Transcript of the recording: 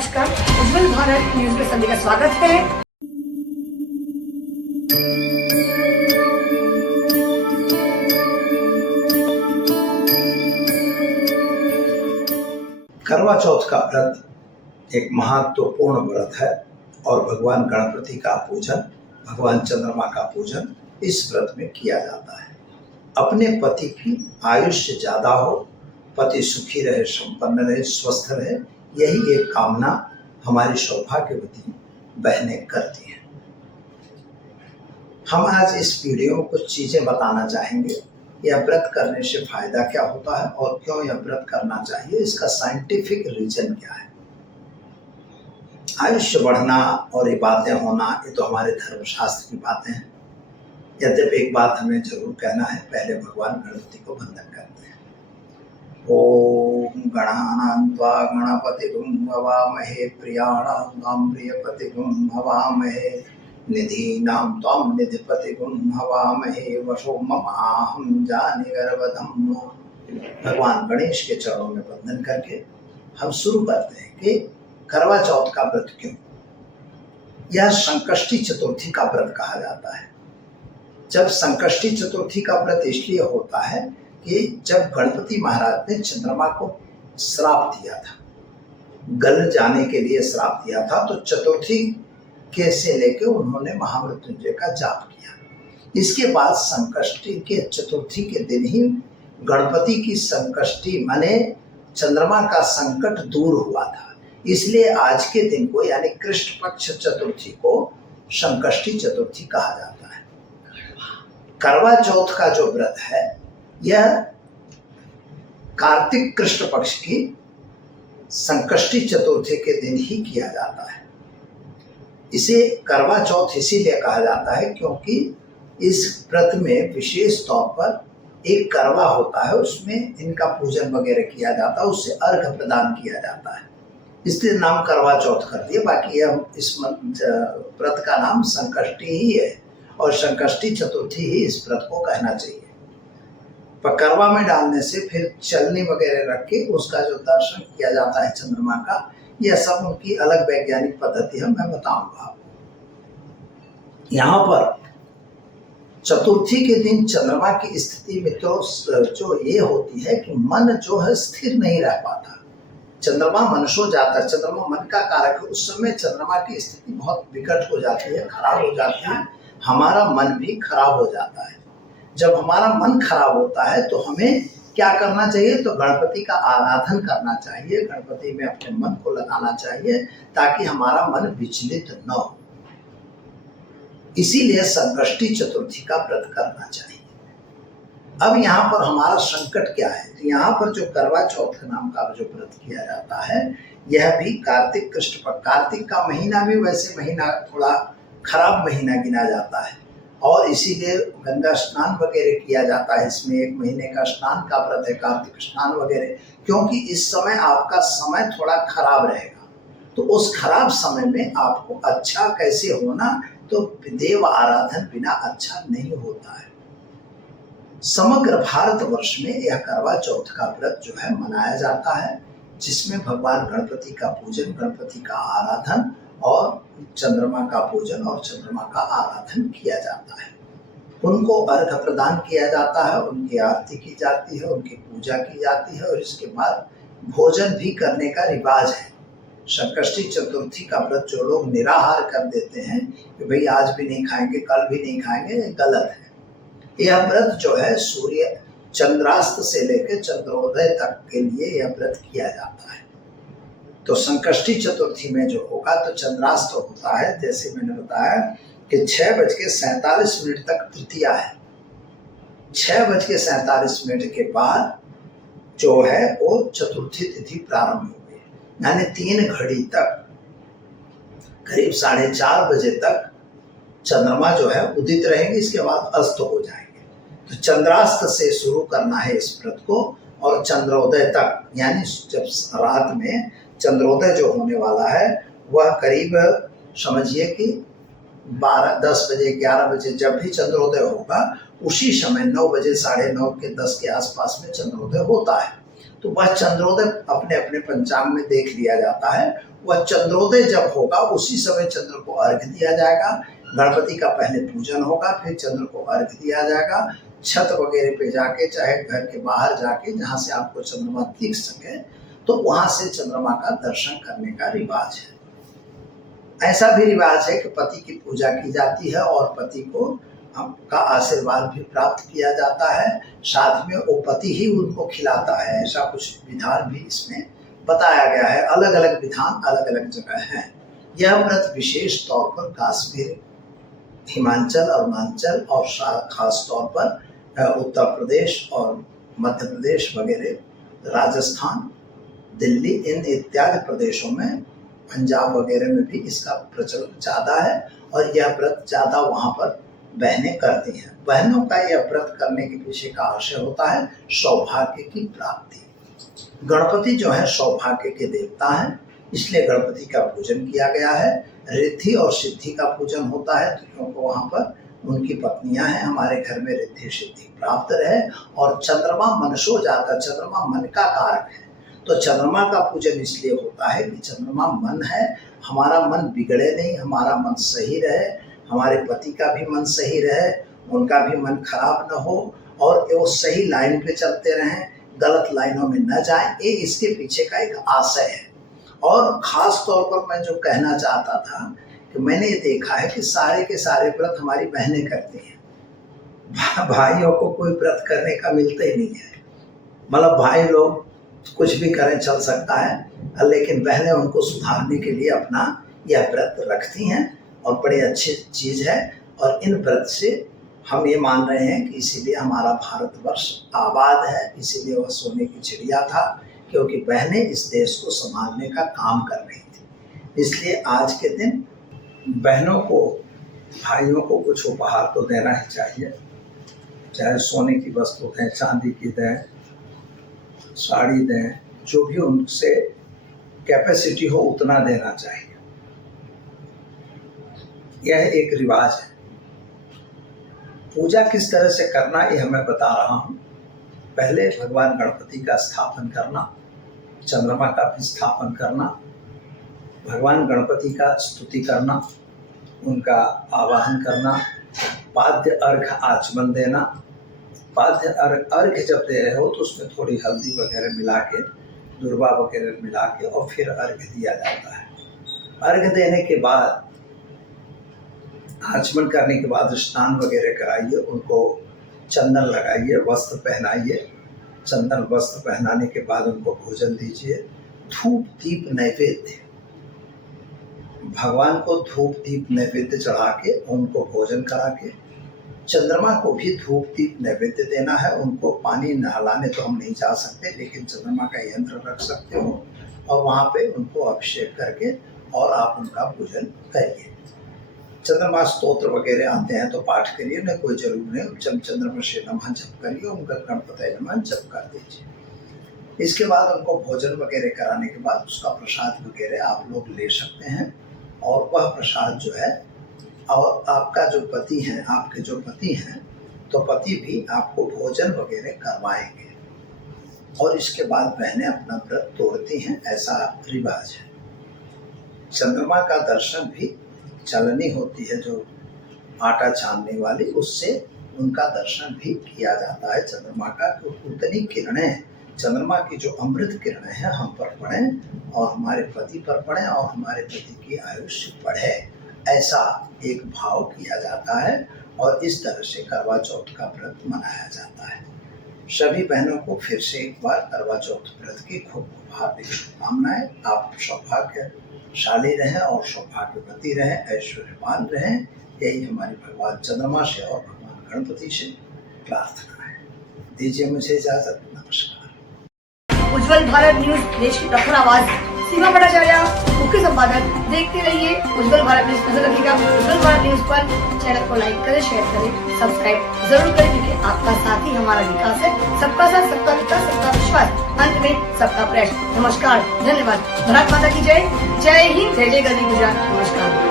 नमस्कार, उज्जवल भारत न्यूज में सभी का स्वागत है। करवा चौथ का व्रत एक महत्वपूर्ण व्रत है और भगवान गणपति का पूजन, भगवान चंद्रमा का पूजन इस व्रत में किया जाता है। अपने पति की आयुष्य ज्यादा हो, पति सुखी रहे, संपन्न रहे, स्वस्थ रहे, यही एक कामना हमारी सौभाग्यवती बहनें करती हैं। हम आज इस वीडियो में कुछ चीजें बताना चाहेंगे। यह व्रत करने से फायदा क्या होता है और क्यों यह व्रत करना चाहिए, इसका साइंटिफिक रीजन क्या है। आयुष्य बढ़ना और ये बातें होना, ये तो हमारे धर्मशास्त्र की बातें हैं। यद्यपि एक बात हमें जरूर कहना है, पहले भगवान गणपति को वंदन करते हैं। ओम गणानान्त्वा गणपतिगुं हवामहे, प्रियाणां प्रियपतिगुं हवामहे, निधीनां त्वां निधिपतिगुं हवामहे, वशो ममाहं जानिगर्वधम्। भगवान गणेश के चरणों में वंदन करके हम शुरू करते हैं कि करवा चौथ का व्रत क्यों। यह संकष्टी चतुर्थी का व्रत कहा जाता है। जब संकष्टी चतुर्थी का व्रत इसलिए होता है कि जब गणपति महाराज ने चंद्रमा को श्राप दिया था, गल जाने के लिए श्राप दिया था, तो चतुर्थी के से लेके उन्होंने महामृत्युंजय का जाप किया। इसके बाद संकष्टी के चतुर्थी के दिन ही गणपति की संकष्टी माने चंद्रमा का संकट दूर हुआ था। इसलिए आज के दिन को यानी कृष्ण पक्ष चतुर्थी को संकष्टी चतुर्थी कहा जाता है। करवा चौथ का जो व्रत है यह कार्तिक कृष्ण पक्ष की संकष्टी चतुर्थी के दिन ही किया जाता है। इसे करवा चौथ इसीलिए कहा जाता है क्योंकि इस व्रत में विशेष तौर पर एक करवा होता है, उसमें इनका पूजन वगैरह किया जाता है, उससे अर्घ प्रदान किया जाता है, इसलिए नाम करवा चौथ कर दिया। बाकी यह इस व्रत का नाम संकष्टी ही है और संकष्टी चतुर्थी ही इस व्रत को कहना चाहिए। पर करवा में डालने से फिर चलनी वगैरह रख के उसका जो दर्शन किया जाता है चंद्रमा का, यह सब उनकी अलग वैज्ञानिक पद्धति है, मैं बताऊंगा आपको। यहाँ पर चतुर्थी के दिन चंद्रमा की स्थिति में तो जो ये होती है कि मन जो है स्थिर नहीं रह पाता, चंद्रमा मनसो जाता है। चंद्रमा मन का कारक है। उस समय चंद्रमा की स्थिति बहुत विकट हो जाती है, खराब हो जाती है, हमारा मन भी खराब हो जाता है। जब हमारा मन खराब होता है तो हमें क्या करना चाहिए, तो गणपति का आराधन करना चाहिए, गणपति में अपने मन को लगाना चाहिए ताकि हमारा मन विचलित न हो। इसीलिए संकष्टी चतुर्थी का व्रत करना चाहिए। अब यहाँ पर हमारा संकट क्या है, तो यहाँ पर जो करवा चौथ नाम का जो व्रत किया जाता है यह भी कार्तिक कृष्ण पक्ष, कार्तिक का महीना भी वैसे महीना थोड़ा खराब महीना गिना जाता है और इसीलिए गंगा स्नान वगैरह किया जाता है। इसमें एक महीने का स्नान का व्रत है, कार्तिक स्नान वगैरह, क्योंकि इस समय आपका समय थोड़ा खराब रहेगा। तो उस खराब समय में आपको अच्छा कैसे होना, तो देव आराधन बिना अच्छा नहीं होता है। समग्र भारतवर्ष में यह करवा चौथ का व्रत जो है मनाया जाता है, जिसमें भगवान गणपति का पूजन, गणपति का आराधन और चंद्रमा का पूजन और चंद्रमा का आराधन किया जाता है। उनको अर्घ प्रदान किया जाता है, उनकी आरती की जाती है, उनकी पूजा की जाती है और इसके बाद भोजन भी करने का रिवाज है। संकष्टी चतुर्थी का व्रत जो लोग निराहार कर देते हैं कि भाई आज भी नहीं खाएंगे, कल भी नहीं खाएंगे, ये गलत है। यह व्रत जो है सूर्य चंद्रास्त से लेकर चंद्रोदय तक के लिए यह व्रत किया जाता है। तो संकष्टी चतुर्थी में जो होगा तो चंद्रास्त होता है, जैसे मैंने बताया कि 6:47 तक तृतीया है। 6:47 के बाद जो है वो चतुर्थी तिथि प्रारंभ होगी, यानी 3 घड़ी तक करीब 4:30 बजे तक चंद्रमा जो है उदित रहेंगे, इसके बाद अस्त हो जाएंगे। तो चंद्रास्त से शुरू करना है इस व्रत को और चंद्रोदय तक, यानी जब रात में चंद्रोदय जो होने वाला है वह करीब समझिए कि 10 बजे 11 बजे जब भी चंद्रोदय होगा उसी समय 9 बजे 9:30 के 10 के आसपास में चंद्रोदय होता है। तो वह चंद्रोदय अपने अपने पंचांग में देख लिया जाता है वह चंद्रोदय जब होगा उसी समय चंद्र को अर्घ्य दिया जाएगा। गणपति का पहले पूजन होगा, फिर चंद्र को अर्घ्य दिया जाएगा। छत वगैरह पे जाके, चाहे घर के बाहर जाके, जहाँ से आपको चंद्रमा दिख सके, तो वहां से चंद्रमा का दर्शन करने का रिवाज है। ऐसा भी रिवाज है कि पति की पूजा की जाती है और पति को का आशीर्वाद भी प्राप्त किया जाता है। साथ में वो पति ही उनको खिलाता है। ऐसा कुछ विधान भी इसमें बताया गया है। अलग अलग विधान अलग अलग जगह हैं। यह व्रत विशेष तौर पर काश्मीर, हिमाचल, अरुणाचल और खास तौर पर उत्तर प्रदेश और मध्य प्रदेश वगैरह, राजस्थान, दिल्ली, इन इत्यादि प्रदेशों में, पंजाब वगैरह में भी इसका प्रचलन ज़्यादा है और यह व्रत ज़्यादा वहाँ पर बहनें करती हैं। बहनों का यह व्रत करने के पीछे का आशय होता है सौभाग्य की प्राप्ति। गणपति जो है सौभाग्य के देवता हैं, इसलिए गणपति का पूजन किया गया है। रिद्धि और सिद्धि का पूजन होता है, क्योंकि वहाँ पर उनकी पत्नियां हैं। हमारे घर में रिद्धि सिद्धि प्राप्त रहे। और चंद्रमा मनसो जाता, चंद्रमा मन का कारक है, तो चंद्रमा का पूजन इसलिए होता है कि चंद्रमा मन है, हमारा मन बिगड़े नहीं, हमारा मन सही रहे, हमारे पति का भी मन सही रहे, उनका भी मन खराब न हो और वो सही लाइन पे चलते रहें, गलत लाइनों में न जाएं। ये इसके पीछे का एक आशय है। और ख़ास तौर पर मैं जो कहना चाहता था कि मैंने ये देखा है कि सारे के सारे व्रत हमारी बहनें करती हैं। भाइयों को कोई व्रत करने का मिलता ही नहीं है। मतलब भाई लोग कुछ भी करें, चल सकता है, लेकिन बहनें उनको सुधारने के लिए अपना यह व्रत रखती हैं और बड़ी अच्छी चीज़ है। और इन व्रत से हम ये मान रहे हैं कि इसीलिए हमारा भारतवर्ष आबाद है, इसीलिए वह सोने की चिड़िया था, क्योंकि बहनें इस देश को संभालने का काम कर रही थी। इसलिए आज के दिन बहनों को, भाइयों को कुछ उपहार तो देना ही चाहिए, चाहे सोने की वस्तु दें, चांदी की दें, साड़ी दें, जो भी उनसे कैपेसिटी हो उतना देना चाहिए। यह एक रिवाज है। पूजा किस तरह से करना ये मैं बता रहा हूँ। पहले भगवान गणपति का स्थापन करना, चंद्रमा का भी स्थापन करना, भगवान गणपति का स्तुति करना, उनका आवाहन करना, पाद्य अर्घ आचमन देना। पाद्य अर्घ जब दे रहे हो तो उसमें थोड़ी हल्दी वगैरह मिला के, दुर्वा वगैरह मिला के और फिर अर्घ दिया जाता है। अर्घ देने के बाद, आचमन करने के बाद स्नान वगैरह कराइए, उनको चंदन लगाइए, वस्त्र पहनाइए। चंदन वस्त्र पहनाने के बाद उनको भोजन दीजिए। धूप दीप नैवेद्य, भगवान को धूप दीप नैवेद्य चढ़ा के उनको भोजन करा के, चंद्रमा को भी धूप दीप नैवेद्य देना है। उनको पानी नहलाने तो हम नहीं जा सकते, लेकिन चंद्रमा का यंत्र रख सकते हो और वहाँ पे उनको अभिषेक करके और आप उनका पूजन करिए। चंद्रमा स्तोत्र वगैरह आते हैं तो पाठ करिए, न कोई जरूर नहीं। चंद्रमा से नमः जप करिए, उनका गणपति नमः जप कर दीजिए। इसके बाद उनको भोजन वगैरह कराने के बाद उसका प्रसाद वगैरह आप लोग ले सकते हैं। और वह प्रसाद जो है, और आपका जो पति हैं, आपके जो पति हैं, तो पति भी आपको भोजन वगैरह करवाएंगे। और इसके बाद बहनें अपना व्रत तोड़ती हैं, ऐसा रिवाज है। चंद्रमा का दर्शन भी चलनी होती है, जो आटा छानने वाली, उससे उनका दर्शन भी किया जाता है। चंद्रमा का उतनी किरणें, चंद्रमा की जो अमृत किरणें हैं हम पर पड़ें और हमारे पति पर पड़ें और हमारे पति की आयुष्य बढ़े, ऐसा एक भाव किया जाता है। और इस तरह से करवा चौथ का व्रत मनाया जाता है। सभी बहनों को फिर से एक बार करवा चौथ व्रत की खूब हार्दिक शुभकामनाएं। आप सौभाग्यशाली रहें और सौभाग्यवती रहें, ऐश्वर्यवान रहें, यही हमारी भगवान चंद्रमा से और भगवान गणपति से प्रार्थना है। दीजिए मुझे इजाजत। नमस्कार। उज्जवल भारत न्यूज, देश की प्रखर आवाज, सीमा भट्टाचार्य, मुख्य संपादक। देखते रहिए उज्जवल भारत न्यूज। नजर रखिएगा उज्जवल भारत न्यूज पर। चैनल को लाइक करें, शेयर करें, सब्सक्राइब जरूर करें, क्योंकि आपका साथ ही हमारा विकास है। सबका साथ, सबका विकास, सबका विश्वास, अंत में सबका प्रयास। नमस्कार, धन्यवाद। भारत माता की जय। जय हिंद, जय जय गरवी गुजरात। नमस्कार।